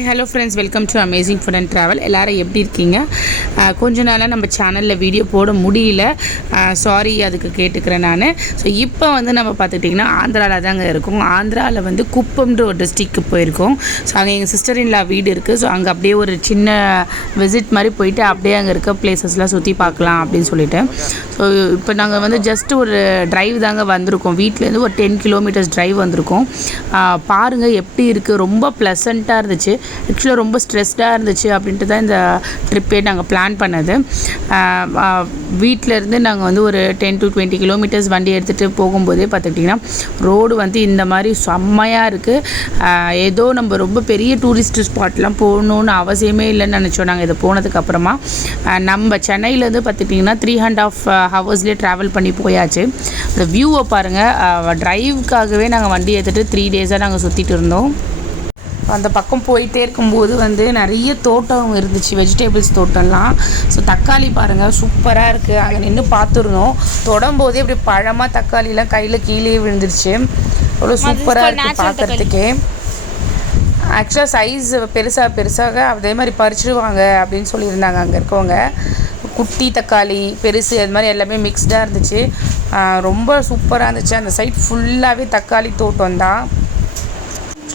Hi hello friends, welcome to amazing food and travel. எல்லோரும் எப்படி இருக்கீங்க? கொஞ்ச நாளாக நம்ம சேனலில் வீடியோ போட முடியல, சாரி அதுக்கு கேட்டுக்கிறேன் நான். ஸோ இப்போ நம்ம பார்த்துக்கிட்டிங்கன்னா ஆந்திராவில் தாங்க இருக்கோம். ஆந்திராவில் குப்பம்ன்ற ஒரு டிஸ்ட்ரிக்க்கு போயிருக்கோம். ஸோ அங்கே எங்கள் சிஸ்டர் இன் லா வீடு இருக்குது. ஸோ அங்கே அப்படியே ஒரு சின்ன விசிட் மாதிரி போயிட்டு அப்படியே அங்கே இருக்க பிளேசஸ்லாம் சுற்றி பார்க்கலாம் அப்படின்னு சொல்லிட்டு. ஸோ இப்போ நாங்கள் ஜஸ்ட் ஒரு ட்ரைவ் தாங்க வந்திருக்கோம். வீட்டிலேருந்து ஒரு 10 கிலோமீட்டர்ஸ் ட்ரைவ் வந்திருக்கோம். பாருங்கள் எப்படி இருக்குது, ரொம்ப ப்ளசண்ட்டாக இருந்துச்சு. ஆக்சுவலாக ரொம்ப ஸ்ட்ரெஸ்டாக இருந்துச்சு அப்படின்ட்டு தான் இந்த ட்ரிப்பே நாங்கள் பிளான் பண்ணது. வீட்டிலேருந்து நாங்கள் ஒரு 10 to 20 கிலோமீட்டர்ஸ் வண்டி எடுத்துகிட்டு போகும்போதே பார்த்துக்கிட்டிங்கன்னா ரோடு இந்த மாதிரி செம்மையாக இருக்குது. ஏதோ நம்ம ரொம்ப பெரிய டூரிஸ்ட் ஸ்பாட்லாம் போகணுன்னு அவசியமே இல்லைன்னு நினச்சோம். நாங்கள் இதை போனதுக்கப்புறமா நம்ம சென்னையிலேருந்து பார்த்துக்கிட்டிங்கன்னா 3.5 ஹவர்ஸ்லேயே ட்ராவல் பண்ணி போயாச்சு. அந்த வியூவை பாருங்கள். ட்ரைவுக்காகவே நாங்கள் வண்டி எடுத்துகிட்டு 3 டேஸாக நாங்கள் சுற்றிட்டு இருந்தோம். அந்த பக்கம் போயிட்டே இருக்கும்போது நிறைய தோட்டம் இருந்துச்சு, வெஜிடபிள்ஸ் தோட்டம்லாம். ஸோ தக்காளி பாருங்கள் சூப்பராக இருக்குது. அங்கே நின்று பார்த்துருந்தோம். தொடும்போதே அப்படி பழமாக தக்காளிலாம் கையில் கீழே விழுந்துருச்சு. அவ்வளோ சூப்பராக இருக்குது பார்க்குறதுக்கே. ஆக்சுவலாக சைஸ் பெருசாக அதே மாதிரி பறிச்சிடுவாங்க அப்படின்னு சொல்லியிருந்தாங்க அங்கே இருக்கவங்க. குட்டி தக்காளி, பெருசு, அது மாதிரி எல்லாமே மிக்ஸ்டாக இருந்துச்சு. ரொம்ப சூப்பராக இருந்துச்சு. அந்த சைட் ஃபுல்லாகவே தக்காளி தோட்டம் தான்.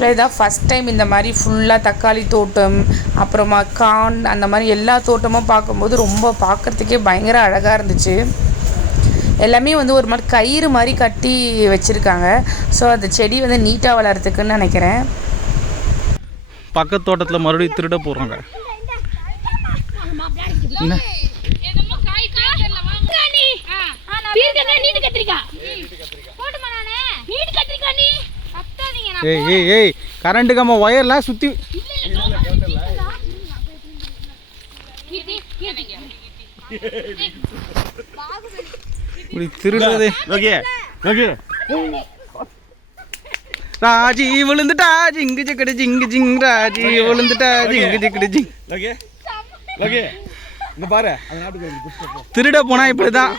இதான் ஃபஸ்ட் டைம் இந்த மாதிரி ஃபுல்லாக தக்காளி தோட்டம், அப்புறமா கார்ன், அந்த மாதிரி எல்லா தோட்டமும் பார்க்கும்போது ரொம்ப பார்க்குறதுக்கே பயங்கர அழகாக இருந்துச்சு. எல்லாமே ஒரு மாதிரி கயிறு மாதிரி கட்டி வச்சுருக்காங்க. ஸோ அந்த செடி நீட்டாக வளர்கிறதுக்குன்னு நினைக்கிறேன். பக்கத்து தோட்டத்தில் மறுபடியும் திருட போகிறாங்க. ஏய் கரண்ட் கம்ம ஒயர்லாம் சுற்றி திருடுறது. ராஜி விழுந்துட்டா ஜிங்கு ஜிக்கடி ஜிங்கு ஜிங், ராஜி விழுந்துட்டா ஜிங்கு ஜிக்கடி ஜிங். திருட போனா இப்படிதான்.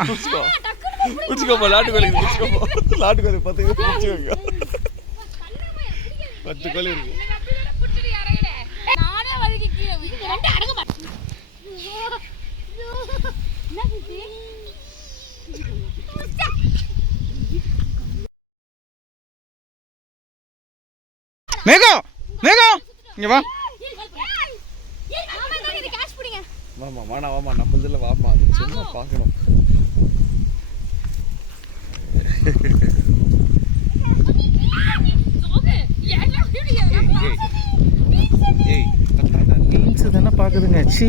மேகம் மேகம் இங்க வா. வாமா வாமா வாமா, நம்மளதுல வாமா, சும்மா பார்க்கணும். மீன்ஸ் தானே பார்க்குதுங்க. சி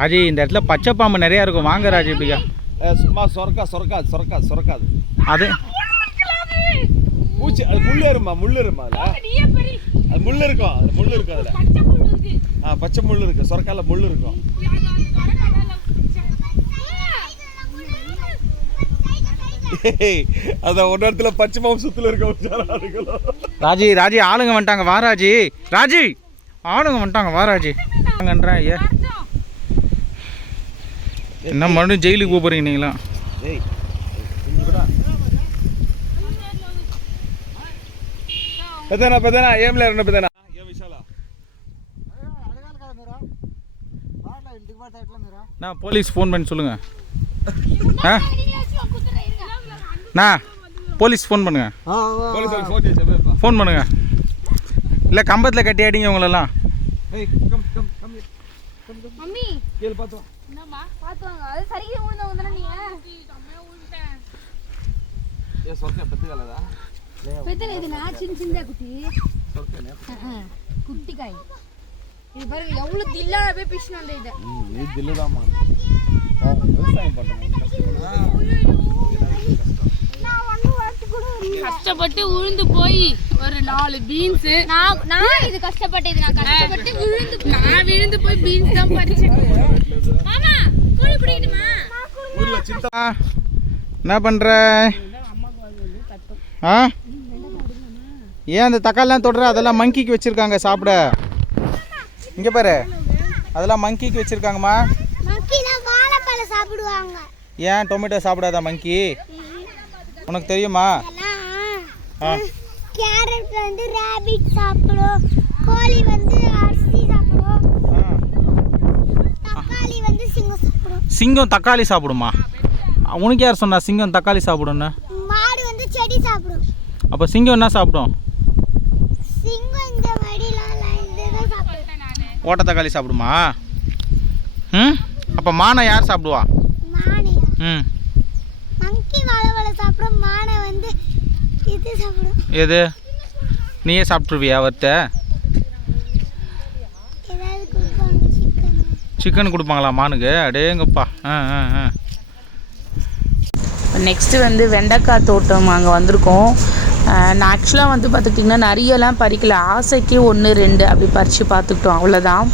ராஜி, இந்த இடத்துல பச்சை பாம்பு நிறையா இருக்கும். வாங்க ராஜி, இப்படியா சும்மா சொரக்காது. அது பூச்சி, அது முள்ளேறுமா அது முள்ளு இருக்கும். அதில் பச்சை முள்ளு இருக்கு. சொரக்கால முள்ளு இருக்கும். அத ஒரு இடத்துல பச்சை பாம்பு சுத்துல இருக்க. ராஜி ஆளுங்க வந்துட்டாங்க, வா ராஜி. ஆளுங்க வந்துட்டாங்க, வா ராஜி. ஐயா என்ன மறுபடியும் ஜெயிலுக்கு போக போறீங்க நீங்களா? పెద్దనా ఏం లేరు పెద్దనా. நான் போலீஸ் ஃபோன் பண்ணி சொல்லுங்க. போலீஸ் ஃபோன் பண்ணுங்க. ஃபோன் பண்ணுங்க. இல்லை கம்பத்தில் கட்டி ஆடிங்க உங்களெல்லாம். குட்டிக்காய் இது பாருங்க எவ்வளவு தில்லாவே பிஷ்னோண்டே. இது நீ தில்லுதாமா. விவசாயம் பண்ணணும். கஷ்டப்பட்டு உழுந்து போய் ஒரு 4 பீன்ஸ். நான் இது கஷ்டப்பட்டது. நான் கஷ்டப்பட்டு விழுந்து போய் பீன்ஸ் தான் பறிச்சேன். மாமா கூழ் குடிக்கணுமா? ஊர்ல சித்தா என்ன பண்ற? ஏன் அந்த தக்காளிலாம் தொடுற? அதெல்லாம் மங்கிக்கு வச்சுருக்காங்க சாப்பிட. இங்கே பாரு, அதெல்லாம் மங்கிக்கு வச்சுருக்காங்கம்மா. வாழைப்பழம் சாப்பிடுவாங்க. ஏன் டொமேட்டோ சாப்பிடாதா மங்கி? உனக்கு தெரியுமா? கேரட் வந்து ராபிட் சாப்பிடும், கோழி வந்து அரிசி சாப்பிடும், தக்காளி வந்து சிங்கம் சாப்பிடும். சிங்கம் தக்காளி சாப்பிடுமா? உனக்கு யார் சொன்னா சிங்கம் தக்காளி சாப்பிடும்னு? மாடு வந்து செடி சாப்பிடும். அப்போ சிங்கம் என்ன சாப்பிடும்? சிங்கம் இந்த வடிலாம் இதுதான் சாப்பிடும். ஓட்ட தக்காளி சாப்பிடுமா? ம். அப்போ மானை யார் சாப்பிடுவா? மானையா? ம். மங்கி வாழைப்பழம் சாப்பிடும், மானை வந்து இது சாப்பிடும். எது? நீயே சாப்பிட்ருவியா அவர்கிட்ட? ஏதாவது கொடுப்பாங்க, சிக்கன் கொடுப்பாங்களா மானுக்கு? அடேங்கப்பா. நெக்ஸ்ட்டு வந்து வெண்டைக்காய் தோட்டம் அங்கே வந்திருக்கோம். நான் ஆக்சுவலாக வந்து பார்த்துக்கிட்டிங்கன்னா நிறையலாம் பறிக்கல, ஆசைக்கு 1 2 அப்படி பறித்து பார்த்துக்கிட்டோம், அவ்வளோதான்.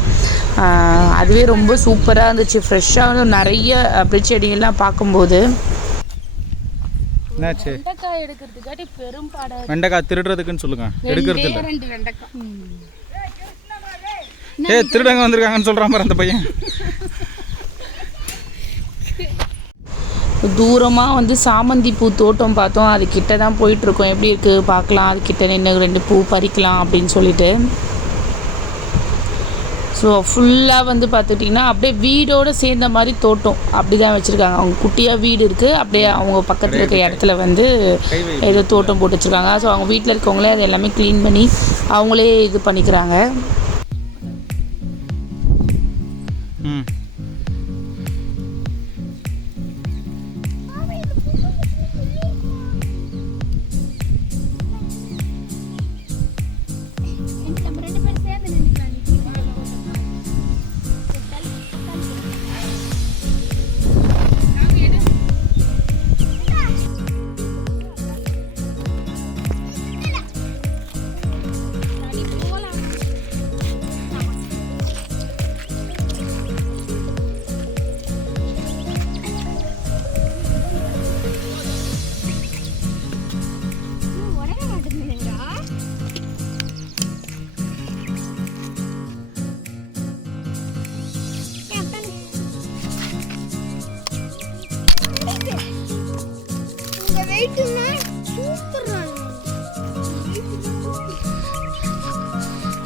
அதுவே ரொம்ப சூப்பராக இருந்துச்சு, ஃப்ரெஷ்ஷாக நிறைய அப்படி செடிகள்லாம் பார்க்கும்போது. என்னாச்சு? வெண்டைக்காய் எடுக்கிறதுக்காட்டி பெரும் பாடா. வெண்டைக்காய் திருடுறதுக்குன்னு சொல்லுங்க, எடுக்கிறது இல்லை. 2 வெண்டைக்காய். திருடங்க வந்திருக்காங்கன்னு சொல்கிறான் பாரு அந்த பையன். தூரமாக வந்து சாமந்தி பூ தோட்டம் பார்த்தோம், அது கிட்ட தான் போயிட்டுருக்கோம். எப்படி இருக்குது பார்க்கலாம், அது கிட்ட நின்று 2 பூ பறிக்கலாம் அப்படின்னு சொல்லிட்டு. ஸோ ஃபுல்லாக வந்து பார்த்துட்டிங்கன்னா அப்படியே வீடோடு சேர்ந்த மாதிரி தோட்டம் அப்படி தான் வச்சுருக்காங்க. அவங்க குட்டியாக வீடு இருக்குது, அப்படியே அவங்க பக்கத்தில் இருக்க இடத்துல வந்து ஏதோ தோட்டம் போட்டு வச்சுருக்காங்க. ஸோ அவங்க வீட்டில் இருக்கவங்களே அது எல்லாமே க்ளீன் பண்ணி அவங்களே இது பண்ணிக்கிறாங்க.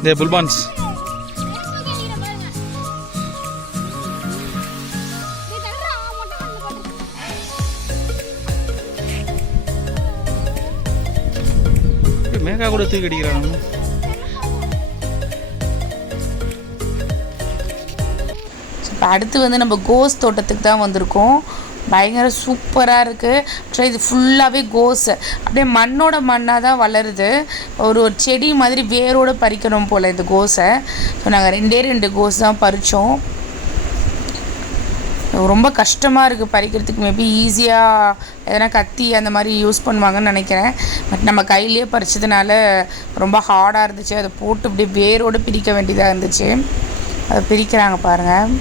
The bulbans. மேகா கூட தூக்கி அடிக்கிறான். இப்போ அடுத்து வந்து நம்ம கோஸ் தோட்டத்துக்கு தான் வந்திருக்கோம். பயங்கர சூப்பராக இருக்குது. இது ஃபுல்லாகவே கோஸு அப்படியே மண்ணோட மண்ணாக தான் வளருது. ஒரு செடி மாதிரி வேரோடு பறிக்கணும் போல் இந்த கோஸை. ஸோ நாங்கள் 2 கோஸ் தான் பறித்தோம். ரொம்ப கஷ்டமாக இருக்குது பறிக்கிறதுக்கு. மேபி ஈஸியாக எதனா கத்தி அந்த மாதிரி யூஸ் பண்ணுவாங்கன்னு நினைக்கிறேன். பட் நம்ம கையிலே பறிச்சதுனால ரொம்ப ஹார்டாக இருந்துச்சு. அதை போட்டு அப்படியே வேரோடு பிரிக்க வேண்டியதாக இருந்துச்சு. அதை பிரிக்கிறாங்க பாருங்கள்.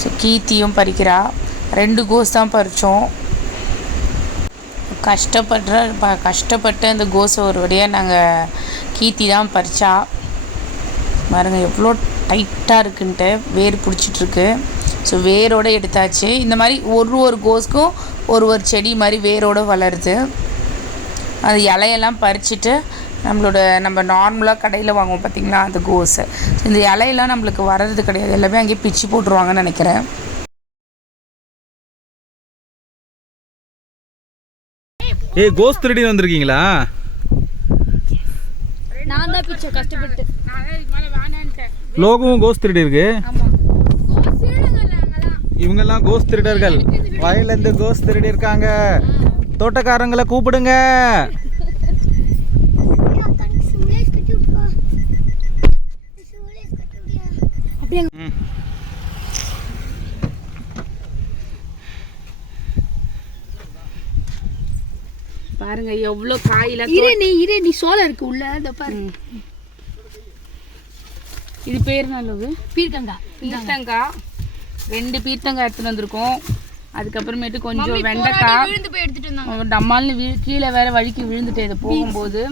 ஸோ கீத்தியும் பறிக்கிறா. 2 கோஸ் தான் பறித்தோம். கஷ்டப்பட்டு அந்த கோஸை ஒரு வழியாக நாங்கள் கீத்தி தான் பறித்தா. பாருங்கள் எவ்வளோ டைட்டாக இருக்குன்ட்டு வேர் பிடிச்சிட்ருக்கு. ஸோ வேரோடு எடுத்தாச்சு. இந்த மாதிரி ஒரு கோஸ்க்கும் ஒரு செடி மாதிரி வேரோடு வளருது. அது இலையெல்லாம் பறிச்சுட்டு நம்ம நார்மலாக கடையில் வாங்குவோம் பார்த்திங்களா அந்த கோஸு. இந்த இலையெல்லாம் நம்மளுக்கு வர்றது கிடையாது, எல்லாமே அங்கேயே பிச்சு போட்டுருவாங்கன்னு நினைக்கிறேன். கோஸ் திருடி வந்திருக்கீங்களா? நான் தான் பிச்சை கஷ்டப்பட்டு. லோகவும் கோஸ் திருடி இருக்கு. இவங்கெல்லாம் கோஸ் திருடர்கள். வயலேருந்து கோஸ் திருடி இருக்காங்க. தோட்டக்காரங்களை கூப்பிடுங்க. பாருங்க எவ்வளோ காயெல்லாம். நீ சோளம் இருக்கு உள்ள அந்த பாரு. இது பேர் நல்லது பீர்க்கங்காய். 2 பீர்த்தங்காய் எடுத்துகிட்டு வந்திருக்கோம். அதுக்கப்புறமேட்டு கொஞ்சம் வெண்டைக்காய் விழுந்து போய் எடுத்துட்டு வந்தாங்க. டம்மால்னு கீழே வேற வழுக்கி விழுந்துட்டு இது போகும்போது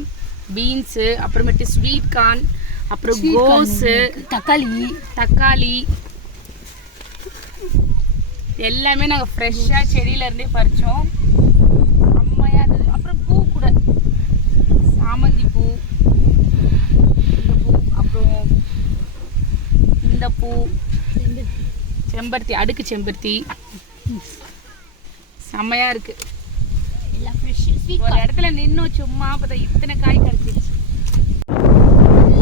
பீன்ஸு, அப்புறமேட்டு ஸ்வீட் கார்ன், அப்புறம் கோஸு, தக்காளி எல்லாமே நாங்கள் ஃப்ரெஷ்ஷாக செடியிலேருந்தே பறித்தோம். செம்மையாக இருந்தது. அப்புறம் பூ கூட சாமந்தி பூ, இந்த பூ, அப்புறம் இந்த பூ, செம்பருத்தி, அடுக்கு செம்பருத்தி செம்மையாக இருக்குது. எல்லாம் ஃப்ரெஷ் ஒரு இடத்துல நின்னோம் சும்மா பார்த்தா இத்தனை காய் கிடச்சிருச்சு.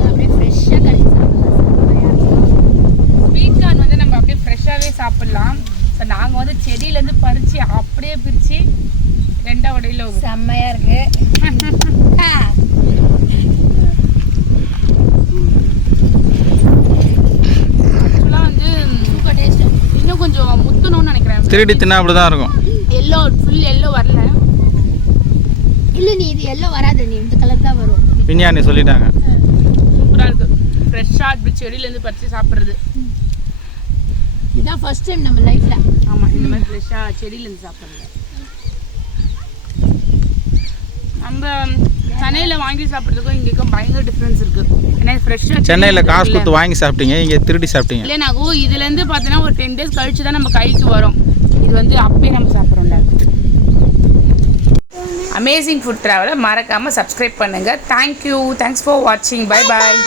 அப்படியே ஃப்ரெஷ்ஷாக கிடைச்சி ஸ்வீட் கார்ன் வந்து நம்ம அப்படியே ஃப்ரெஷ்ஷாகவே சாப்பிட்லாம். ஸோ நாங்கள் வந்து செடியிலேருந்து பறித்து அப்படியே பிரித்து 2 வடையில் செம்மையா இருக்கு. ஆக்சுவலாக வந்து சூப்பர் டேஸ்ட். இன்னும் கொஞ்சம் முத்தணும்னு நினைக்கிறேன். திருடி தின்னா அப்படி தான் இருக்கும். எல்லோ ஃபுல் எல்லோ வரல. இல்லை நீ இது எல்லாம் வராது, நீ இந்த கலர் தான் வரும். விஞ்ஞானி சொல்லிட்டாங்க. சூப்பராக இருக்குது. ஃப்ரெஷ்ஷாக இப்படி செடியிலேருந்து பறித்து சாப்பிட்றது இதுதான் ஃபர்ஸ்ட் டைம் நம்ம லைஃப்ல. ஆமாம், இந்த மாதிரி ஃப்ரெஷ்ஷாக செடியிலேருந்து சாப்பிட்றது. நம்ம சென்னையில் வாங்கி சாப்பிட்றதுக்கும் இங்கேக்கும் பயங்கர டிஃப்ரென்ஸ் இருக்குது. ஏன்னா ஃப்ரெஷ்ஷாக சென்னையில் காசு கொடுத்து வாங்கி சாப்பிட்டீங்க, இங்கே திருடி சாப்பிட்டீங்க. இல்லை நாங்கள் இதுலேருந்து பார்த்தீங்கன்னா ஒரு 10 days கழிச்சு தான் நம்ம கைக்கு வரும். இது வந்து அப்பயே நம்ம சாப்பிட்றோம்ல. அமேசிங் ஃபுட் ட்ராவலை மறக்காமல் சப்ஸ்கிரைப் பண்ணுங்கள். தேங்க்யூ. தேங்க்ஸ் ஃபார் வாட்சிங். Bye bye.